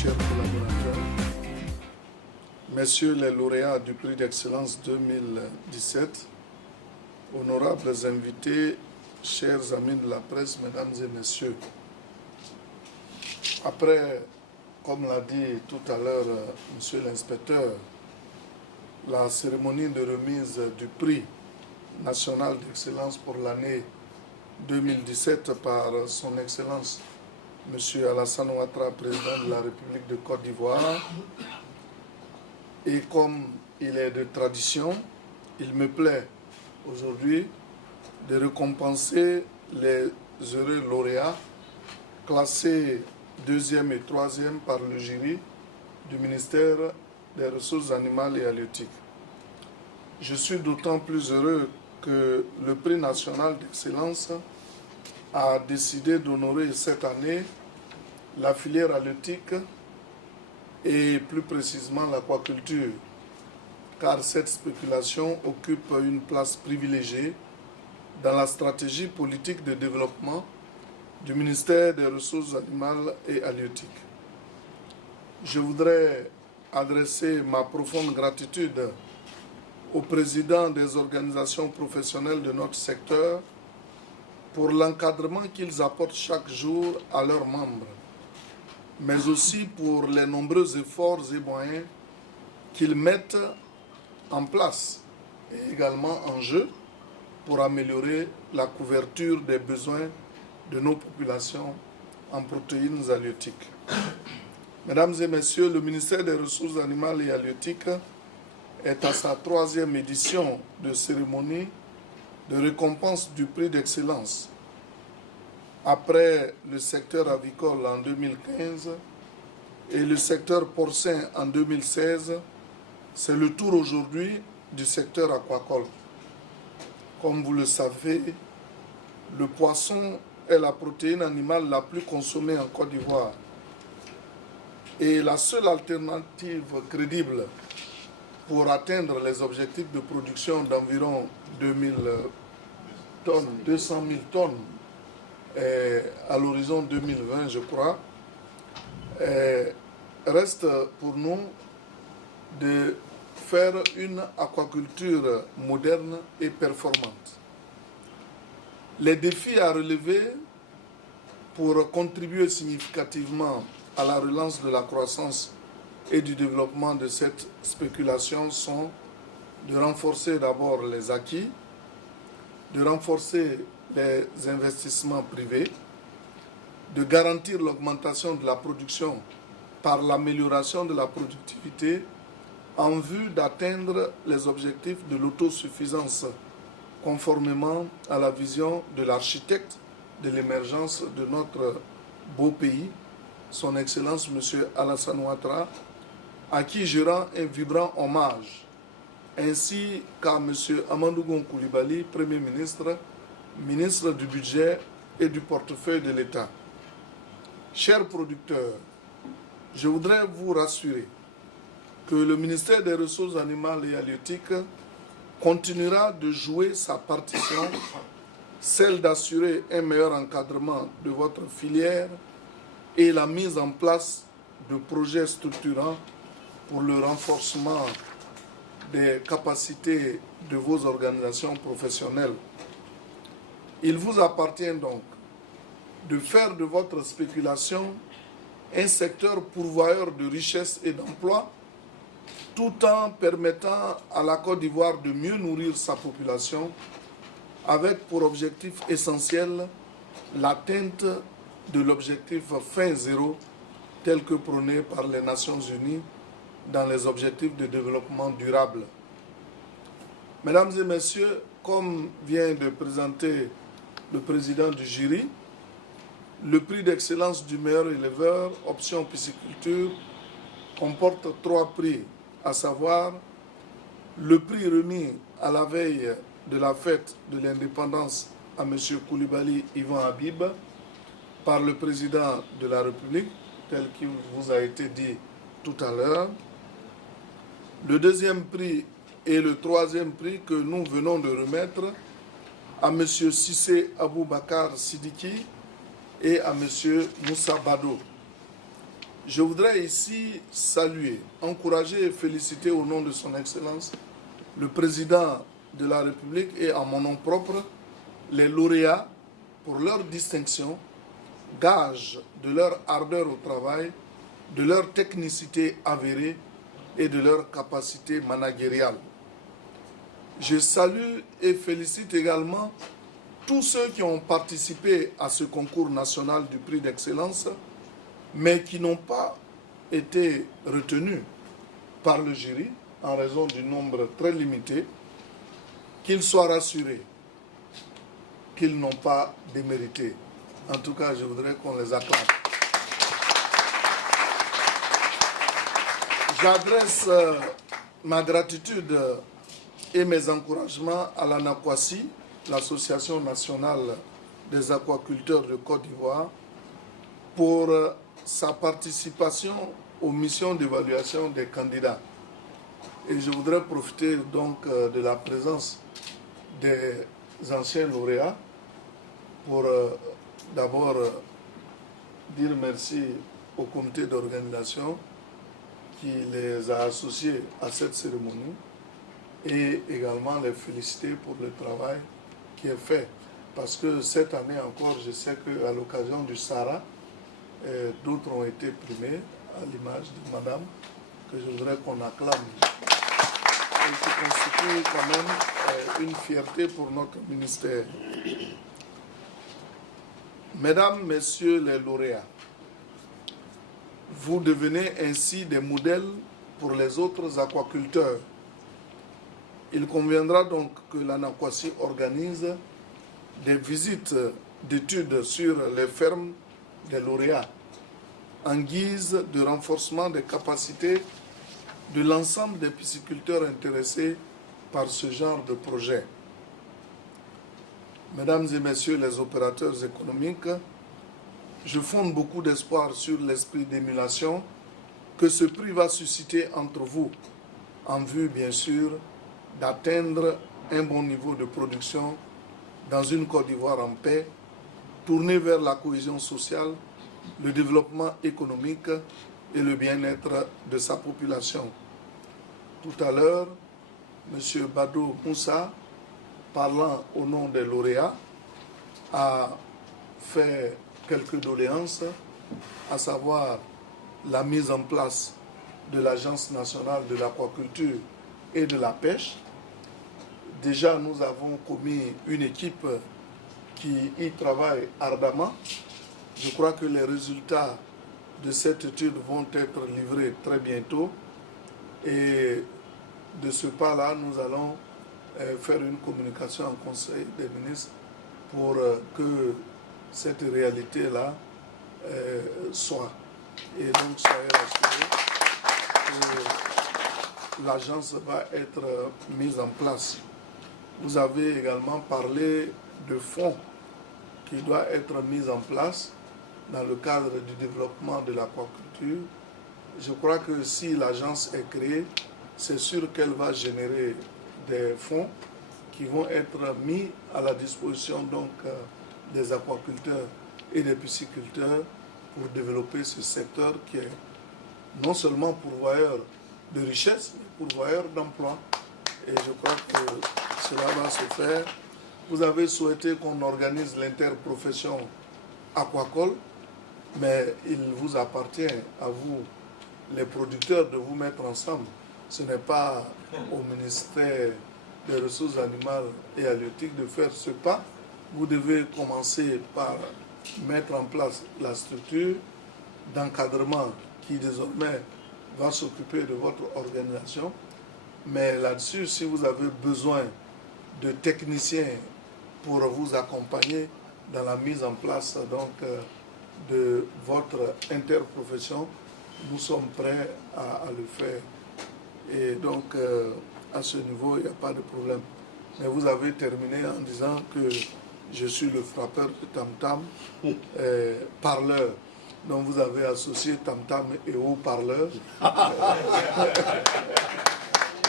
chers collaborateurs, messieurs les lauréats du prix d'excellence 2017, honorables invités, chers amis de la presse, mesdames et messieurs, après, comme l'a dit tout à l'heure monsieur l'inspecteur, la cérémonie de remise du prix national d'excellence pour l'année 2017 par son Excellence M. Alassane Ouattara, président de la République de Côte d'Ivoire. Et comme il est de tradition, il me plaît aujourd'hui de récompenser les heureux lauréats classés 2e et 3e par le jury du ministère des Ressources animales et halieutiques. Je suis d'autant plus heureux que le prix national d'excellence a décidé d'honorer cette année la filière halieutique et plus précisément l'aquaculture, car cette spéculation occupe une place privilégiée dans la stratégie politique de développement du ministère des Ressources animales et halieutiques. Je voudrais adresser ma profonde gratitude aux présidents des organisations professionnelles de notre secteur pour l'encadrement qu'ils apportent chaque jour à leurs membres, mais aussi pour les nombreux efforts et moyens qu'ils mettent en place et également en jeu pour améliorer la couverture des besoins de nos populations en protéines halieutiques. Mesdames et messieurs, le ministère des Ressources animales et halieutiques est à sa 3e édition de cérémonie de récompense du prix d'excellence. Après le secteur avicole en 2015 et le secteur porcin en 2016, c'est le tour aujourd'hui du secteur aquacole. Comme vous le savez, le poisson est la protéine animale la plus consommée en Côte d'Ivoire. Et la seule alternative crédible pour atteindre les objectifs de production d'environ 200 000 tonnes à l'horizon 2020, je crois, reste pour nous de faire une aquaculture moderne et performante. Les défis à relever pour contribuer significativement à la relance de la croissance et du développement de cette spéculation sont de renforcer d'abord les acquis, de renforcer les investissements privés, de garantir l'augmentation de la production par l'amélioration de la productivité en vue d'atteindre les objectifs de l'autosuffisance conformément à la vision de l'architecte de l'émergence de notre beau pays, son Excellence M. Alassane Ouattara, à qui je rends un vibrant hommage, ainsi qu'à M. Amadou Gon Coulibaly, Premier ministre, ministre du Budget et du portefeuille de l'État. Chers producteurs, je voudrais vous rassurer que le ministère des Ressources animales et halieutiques continuera de jouer sa partition, celle d'assurer un meilleur encadrement de votre filière et la mise en place de projets structurants pour le renforcement des capacités de vos organisations professionnelles. Il vous appartient donc de faire de votre spéculation un secteur pourvoyeur de richesses et d'emplois, tout en permettant à la Côte d'Ivoire de mieux nourrir sa population, avec pour objectif essentiel l'atteinte de l'objectif fin zéro tel que prôné par les Nations Unies dans les objectifs de développement durable. Mesdames et messieurs, comme vient de présenter le président du jury, le prix d'excellence du meilleur éleveur, option pisciculture, comporte 3 prix, à savoir le prix remis à la veille de la fête de l'indépendance à M. Coulibaly Ivan Habib par le président de la République, tel qu'il vous a été dit tout à l'heure. Le 2e prix et le 3e prix que nous venons de remettre à M. Sissé Aboubakar Sidiki et à M. Moussa Bado. Je voudrais ici saluer, encourager et féliciter au nom de son Excellence le Président de la République et en mon nom propre les lauréats pour leur distinction, gage de leur ardeur au travail, de leur technicité avérée et de leur capacité managériale. Je salue et félicite également tous ceux qui ont participé à ce concours national du prix d'excellence, mais qui n'ont pas été retenus par le jury en raison du nombre très limité, qu'ils soient rassurés qu'ils n'ont pas démérité. En tout cas, je voudrais qu'on les acclame. J'adresse ma gratitude et mes encouragements à l'ANACOISI, l'Association nationale des aquaculteurs de Côte d'Ivoire, pour sa participation aux missions d'évaluation des candidats. Et je voudrais profiter donc de la présence des anciens lauréats pour d'abord dire merci au comité d'organisation qui les a associés à cette cérémonie et également les féliciter pour le travail qui est fait. Parce que cette année encore, je sais qu'à l'occasion du Sahara, d'autres ont été primés, à l'image de Madame, que je voudrais qu'on acclame. Et qui constitue quand même une fierté pour notre ministère. Mesdames, Messieurs les lauréats, vous devenez ainsi des modèles pour les autres aquaculteurs. Il conviendra donc que l'ANACOISI organise des visites d'études sur les fermes des lauréats en guise de renforcement des capacités de l'ensemble des pisciculteurs intéressés par ce genre de projet. Mesdames et Messieurs les opérateurs économiques, je fonde beaucoup d'espoir sur l'esprit d'émulation que ce prix va susciter entre vous, en vue bien sûr d'atteindre un bon niveau de production dans une Côte d'Ivoire en paix, tournée vers la cohésion sociale, le développement économique et le bien-être de sa population. Tout à l'heure, M. Badou Moussa, parlant au nom des lauréats, a fait quelques doléances, à savoir la mise en place de l'Agence nationale de l'aquaculture et de la pêche. Déjà, nous avons commis une équipe qui y travaille ardemment. Je crois que les résultats de cette étude vont être livrés très bientôt. Et de ce pas-là, nous allons faire une communication en Conseil des ministres pour que cette réalité-là soit. Et donc, soyez rassurés que l'agence va être mise en place. Vous avez également parlé de fonds qui doivent être mis en place dans le cadre du développement de l'aquaculture. Je crois que si l'agence est créée, c'est sûr qu'elle va générer des fonds qui vont être mis à la disposition donc des aquaculteurs et des pisciculteurs pour développer ce secteur qui est non seulement pourvoyeur de richesse, mais pourvoyeur d'emploi. Et je crois que cela va se faire. Vous avez souhaité qu'on organise l'interprofession aquacole, mais il vous appartient, à vous, les producteurs, de vous mettre ensemble. Ce n'est pas au ministère des Ressources animales et halieutiques de faire ce pas. Vous devez commencer par mettre en place la structure d'encadrement qui désormais va s'occuper de votre organisation. Mais là-dessus, si vous avez besoin de techniciens pour vous accompagner dans la mise en place donc, de votre interprofession, nous sommes prêts à le faire. Et donc, à ce niveau, il n'y a pas de problème. Mais vous avez terminé en disant que je suis le frappeur de tam-tam, parleur. Donc, vous avez associé tam-tam et haut-parleur.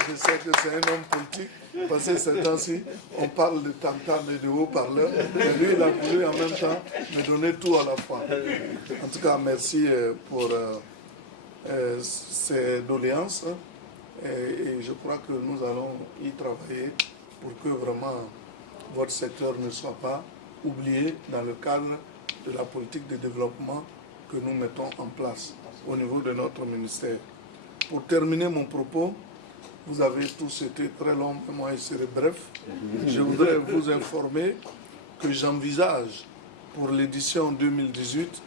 Je sais que c'est un homme politique, parce que ces temps-ci, on parle de tam-tam et de haut-parleur. Mais lui, il a voulu en même temps me donner tout à la fois. En tout cas, merci pour ces doléances et je crois que nous allons y travailler pour que vraiment votre secteur ne soit pas oublié dans le cadre de la politique de développement que nous mettons en place au niveau de notre ministère. Pour terminer mon propos, vous avez tous été très long, mais moi je serai bref. Je voudrais vous informer que j'envisage pour l'édition 2018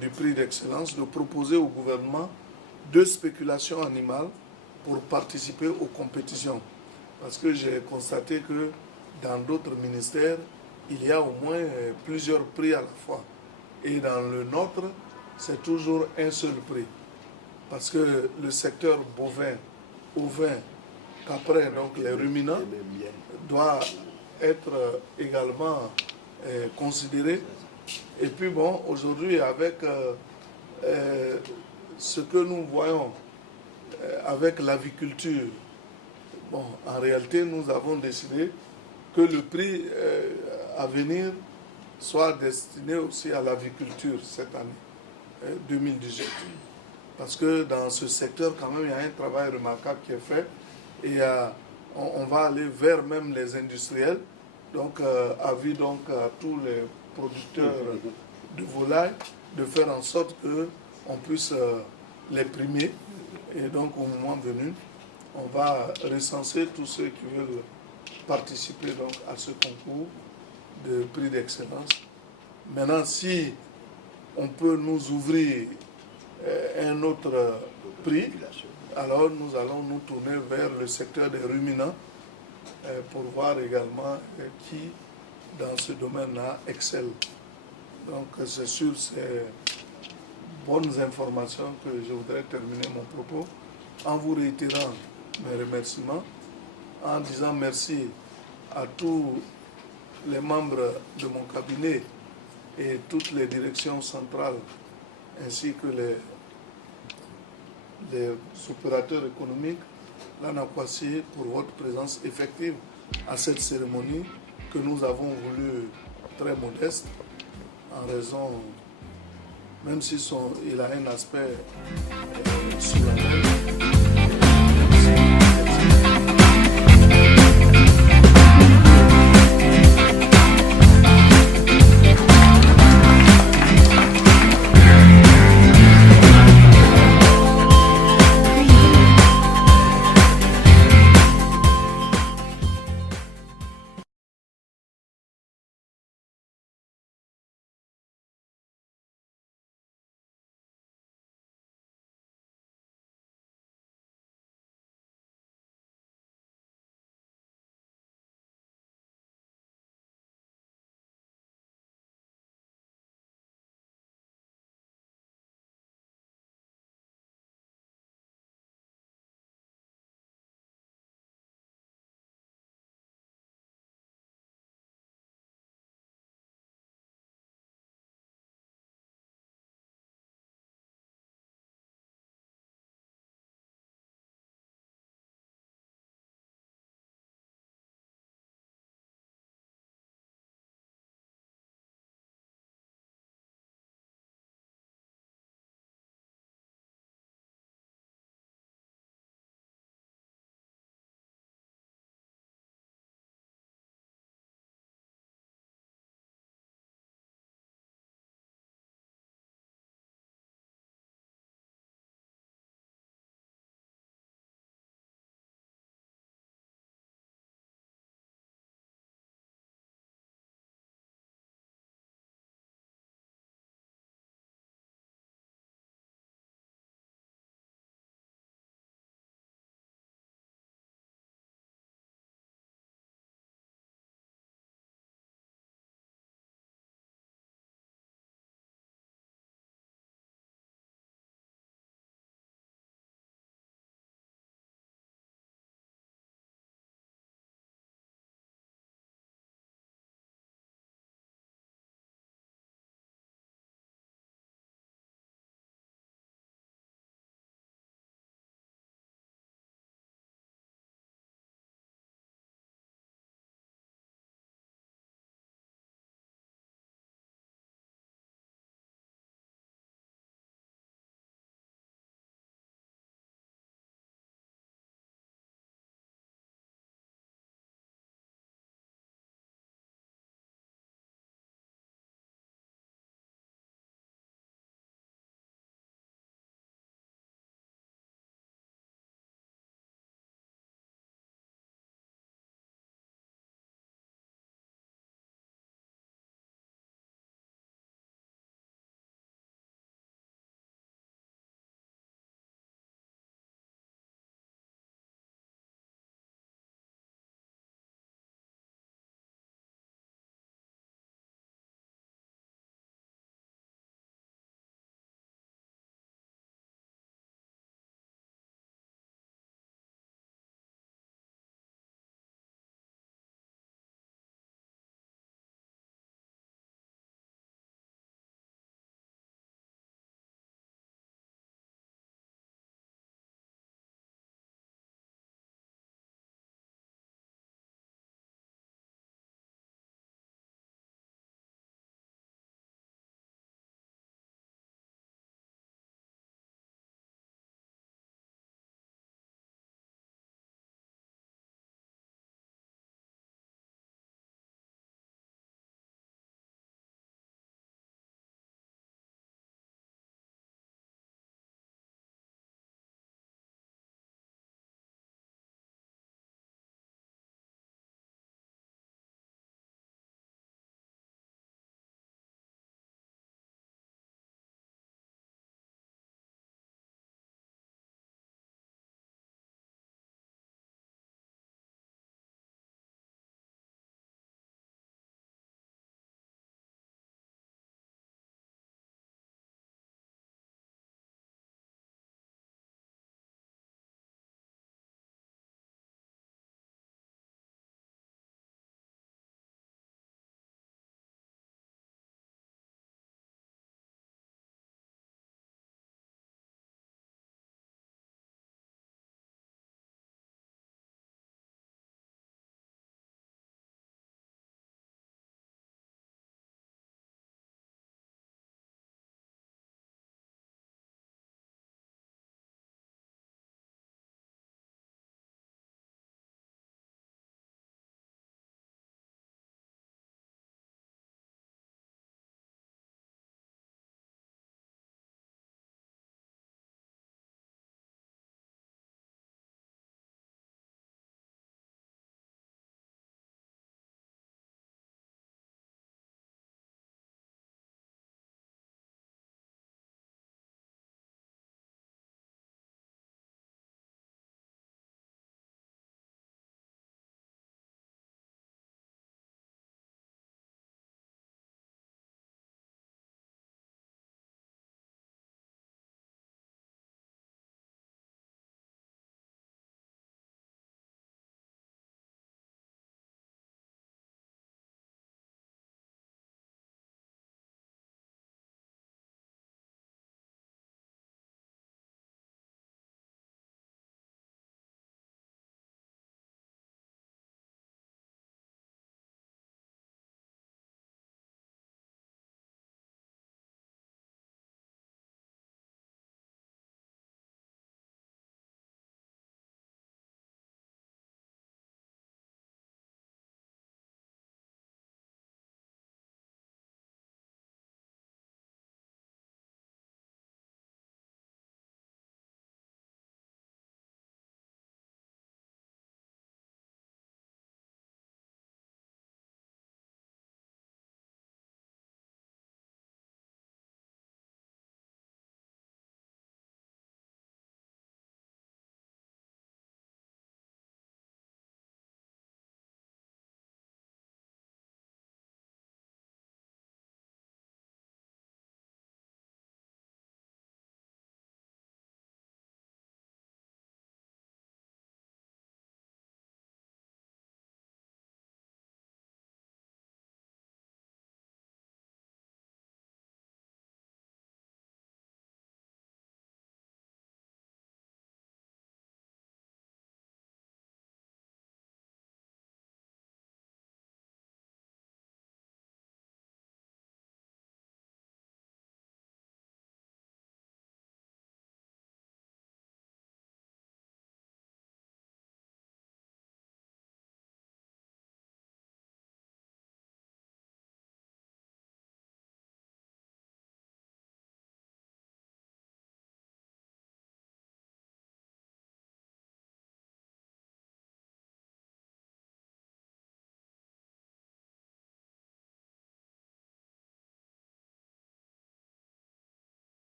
du prix d'excellence de proposer au gouvernement 2 spéculations animales pour participer aux compétitions. Parce que j'ai constaté que dans d'autres ministères, il y a au moins plusieurs prix à la fois. Et dans le nôtre, c'est toujours un seul prix. Parce que le secteur bovin, ovin, caprin, donc les ruminants, doit être également considéré. Et puis bon, aujourd'hui, avec ce que nous voyons avec l'aviculture, bon, en réalité, nous avons décidé que le prix à venir soit destiné aussi à l'aviculture cette année, 2018. Parce que dans ce secteur, quand même, il y a un travail remarquable qui est fait et on va aller vers même les industriels. Donc, avis donc à tous les producteurs de volailles de faire en sorte qu'on puisse les primer. Et donc, au moment venu, on va recenser tous ceux qui veulent participer donc à ce concours de prix d'excellence. Maintenant, si on peut nous ouvrir un autre prix, alors nous allons nous tourner vers le secteur des ruminants pour voir également qui, dans ce domaine-là, excelle. Donc, c'est sur ces bonnes informations que je voudrais terminer mon propos en vous réitérant mes remerciements, en disant merci à tous les membres de mon cabinet et toutes les directions centrales ainsi que les opérateurs économiques, l'ANACOISI, pour votre présence effective à cette cérémonie que nous avons voulu très modeste en raison, même si il a un aspect solennel.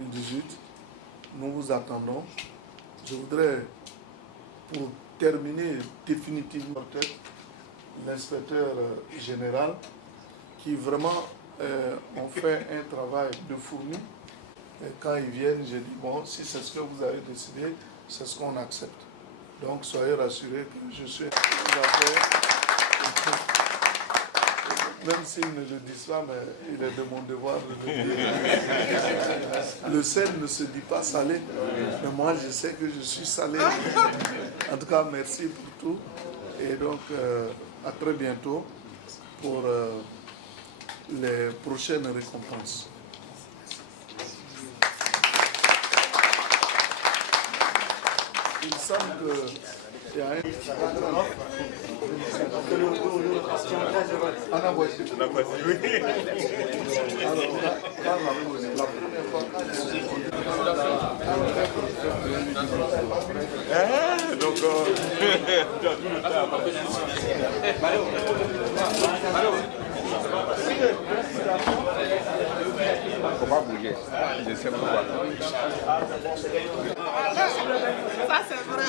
2018, nous vous attendons. Je voudrais, pour terminer définitivement, l'inspecteur général, qui vraiment ont fait un travail de fourmi. Et quand ils viennent, j'ai dit, bon, si c'est ce que vous avez décidé, c'est ce qu'on accepte. Donc, soyez rassurés que je suis même s'ils ne le disent pas, mais il est de mon devoir de le dire. Le sel ne se dit pas salé, mais moi je sais que je suis salé. En tout cas, merci pour tout. Et donc, à très bientôt pour les prochaines récompenses. Il semble qu'il y a un... Anna voici. La première fois donc, faut pas bouger. Je sais pourquoi. Ça c'est vrai.